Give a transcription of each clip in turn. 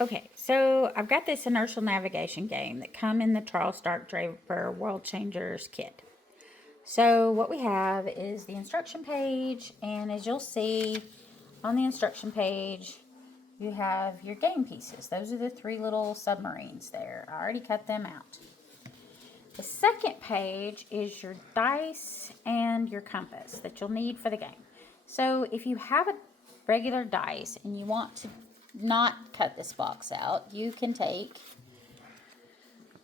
Okay, so I've got this inertial navigation game that come in the Charles Stark Draper World Changers kit. So what we have is the instruction page, and as you'll see on the instruction page, you have your game pieces. Those are the 3 little submarines there. I already cut them out. The second page is your dice and your compass that you'll need for the game. So if you have a regular dice and you want to not cut this box out, you can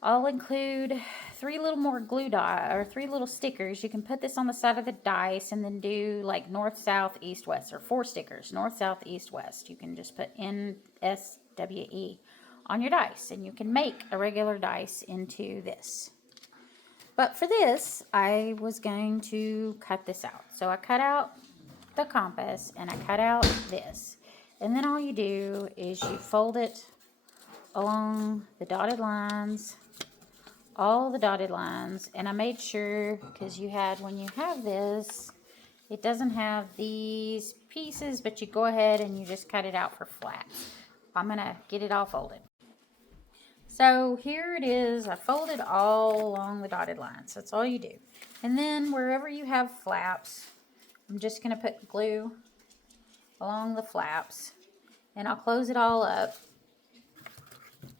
I'll include 3 little more glue dot or 3 little stickers. You can put this on the side of the dice and then do like north, south, east, west, or 4 stickers, north, south, east, west. You can just put NSWE on your dice, and you can make a regular dice into this. But for this, I was going to cut this out. So I cut out the compass and I cut out this. And then all you do is you fold it along the dotted lines, all the dotted lines. And I made sure, because when you have this, it doesn't have these pieces, but you go ahead and you just cut it out for flat. I'm going to get it all folded. So here it is. I folded all along the dotted lines. That's all you do. And then wherever you have flaps, I'm just going to put glue along the flaps, and I'll close it all up,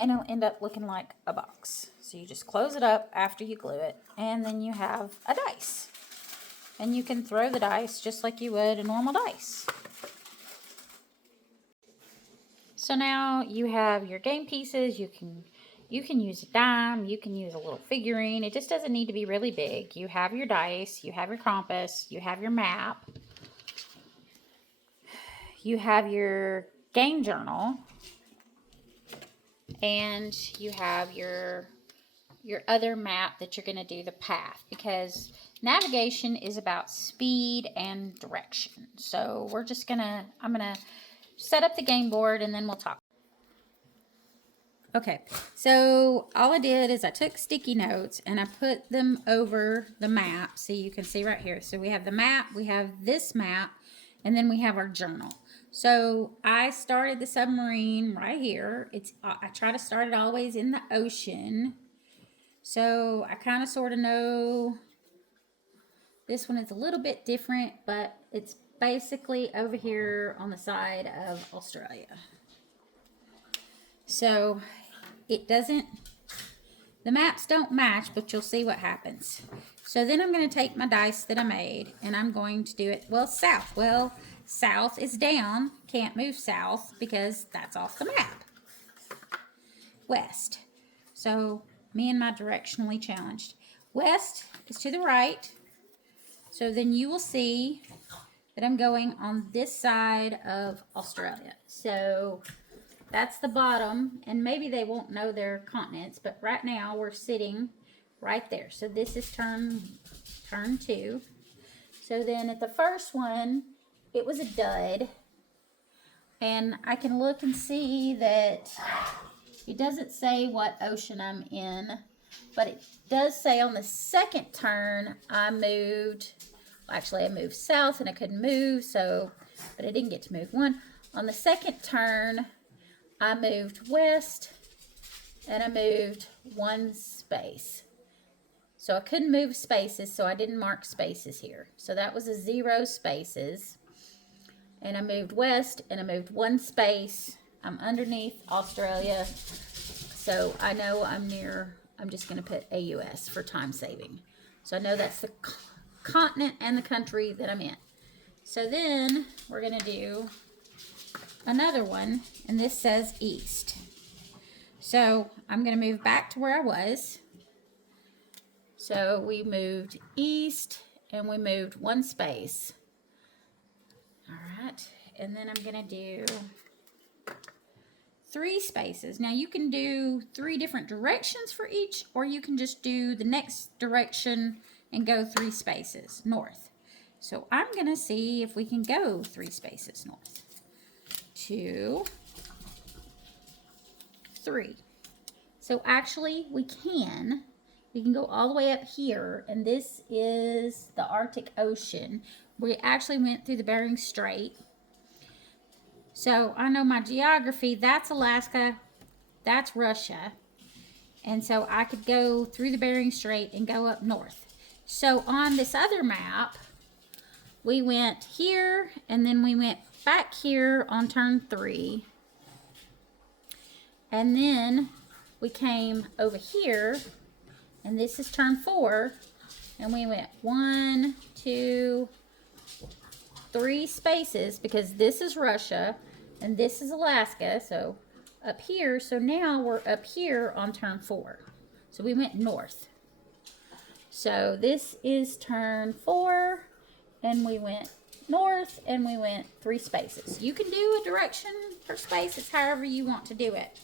and it'll end up looking like a box. So you just close it up after you glue it, and then you have a dice. And you can throw the dice just like you would a normal dice. So now you have your game pieces. You can use a dime, you can use a little figurine. It just doesn't need to be really big. You have your dice, you have your compass, you have your map, you have your game journal, and you have your other map that you're going to do the path, because navigation is about speed and direction. So I'm going to set up the game board and then we'll talk. Okay, so all I did is I took sticky notes and I put them over the map, so you can see right here. So we have the map, we have this map, and then we have our journal. So I started the submarine right here. I try to start it always in the ocean. So I kind of sort of know this one is a little bit different, but it's basically over here on the side of Australia. So the maps don't match, but you'll see what happens. So then I'm going to take my dice that I made, and I'm going to do it, south. Well, south is down. Can't move south because that's off the map. West. So me and my directionally challenged. West is to the right. So then you will see that I'm going on this side of Australia. So that's the bottom, and maybe they won't know their continents, but right now we're sitting right there. So this is turn 2. So then at the first one, it was a dud, and I can look and see that it doesn't say what ocean I'm in, but it does say on the second turn I moved. Actually, I moved south and I couldn't move, but I didn't get to move one. On the second turn, I moved west, and I moved 1 space. So I couldn't move spaces, so I didn't mark spaces here. So that was a 0 spaces. And I moved west, and I moved 1 space. I'm underneath Australia, so I know I'm just going to put AUS for time saving. So I know that's the continent and the country that I'm in. So then we're going to do another one, and this says east. So I'm going to move back to where I was. So we moved east, and we moved 1 space. All right, and then I'm going to do 3 spaces. Now you can do 3 different directions for each, or you can just do the next direction and go 3 spaces north. So I'm going to see if we can go 3 spaces north. 2, 3. So actually we can go all the way up here, and this is the Arctic Ocean. We actually went through the Bering Strait. So I know my geography. That's Alaska, that's Russia. And so I could go through the Bering Strait and go up north. So on this other map, we went here and then we went back here on turn 3. And then we came over here, and this is turn 4, and we went 1, 2, 3 spaces because this is Russia and this is Alaska. So up here, so now we're up here on turn 4. So we went north. So this is turn 4, and we went north, and we went 3 spaces. You can do a direction per space. It's however you want to do it.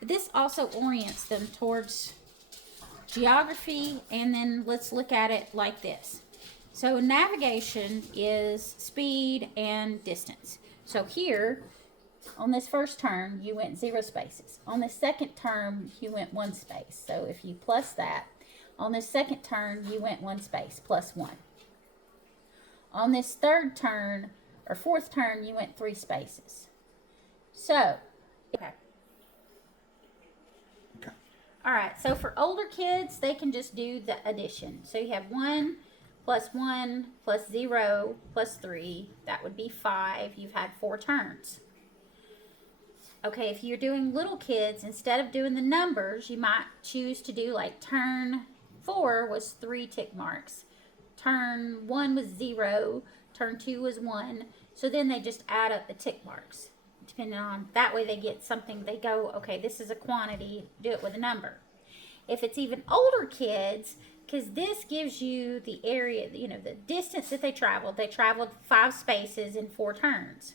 But this also orients them towards geography, and then let's look at it like this. So navigation is speed and distance. So here, on this first turn, you went 0 spaces. On this second turn, you went 1 space. So if you plus that, on this second turn, you went 1 space, plus 1. On this third turn, or fourth turn, you went 3 spaces. So, okay. All right, so for older kids, they can just do the addition. So you have 1 plus 1 plus 0 plus 3. That would be 5. You've had 4 turns. Okay, if you're doing little kids, instead of doing the numbers, you might choose to do like turn 4 was 3 tick marks. Turn 1 was 0. Turn 2 was 1. So then they just add up the tick marks. Depending on, that way they get something, they go, okay, this is a quantity, do it with a number. If it's even older kids, because this gives you the area, you know, the distance that they traveled 5 spaces in 4 turns.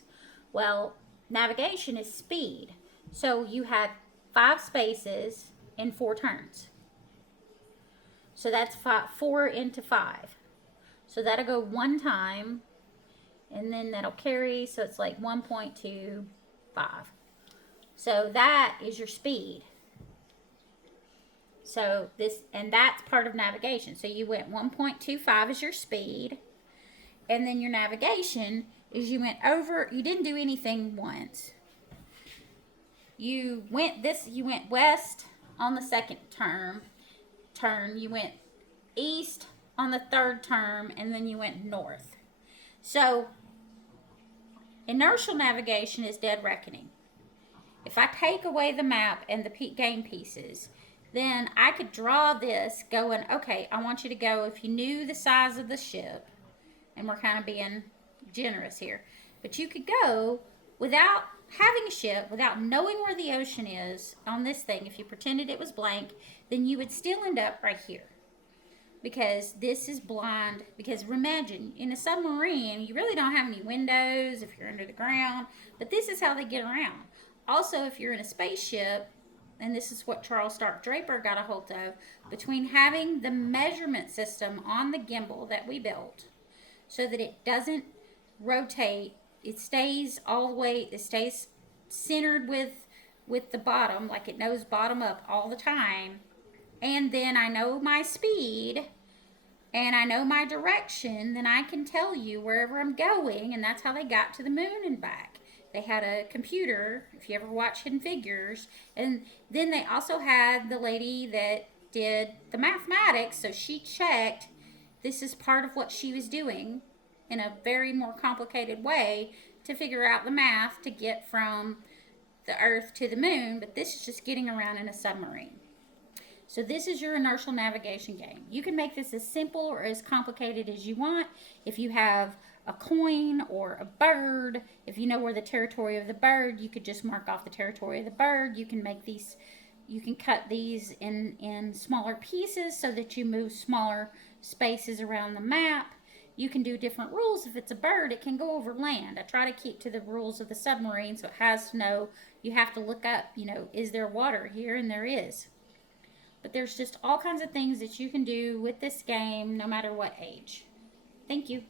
Well, navigation is speed. So you had 5 spaces in 4 turns. So that's 4 into 5. So that'll go 1 time, and then that'll carry, so it's like 1.25. So that is your speed. So this, and that's part of navigation. So you went 1.25 is your speed, and then your navigation is you went over, you didn't do anything once. You went west on the second turn, you went east on the third term, and then you went north. So inertial navigation is dead reckoning. If I take away the map and the game pieces, then I could draw this going, okay, I want you to go, if you knew the size of the ship, and we're kind of being generous here, but you could go without having a ship, without knowing where the ocean is on this thing. If you pretended it was blank, then you would still end up right here, because this is blind. Because imagine, in a submarine, you really don't have any windows if you're under the ground, but this is how they get around. Also, if you're in a spaceship, and this is what Charles Stark Draper got a hold of, between having the measurement system on the gimbal that we built so that it doesn't rotate, it stays all the way, it stays centered with the bottom, like it knows bottom up all the time, and then I know my speed and I know my direction, then I can tell you wherever I'm going. And that's how they got to the moon and back. They had a computer, if you ever watch Hidden Figures, and then they also had the lady that did the mathematics, so she checked this is part of what she was doing in a very more complicated way to figure out the math to get from the Earth to the moon, but this is just getting around in a submarine. So this is your inertial navigation game. You can make this as simple or as complicated as you want. If you have a coin or a bird, if you know where the territory of the bird, you could just mark off the territory of the bird. You can make these, you can cut these in smaller pieces so that you move smaller spaces around the map. You can do different rules. If it's a bird, it can go over land. I try to keep to the rules of the submarine, so it has to know, you have to look up, you know, is there water here? And there is. But there's just all kinds of things that you can do with this game no matter what age. Thank you.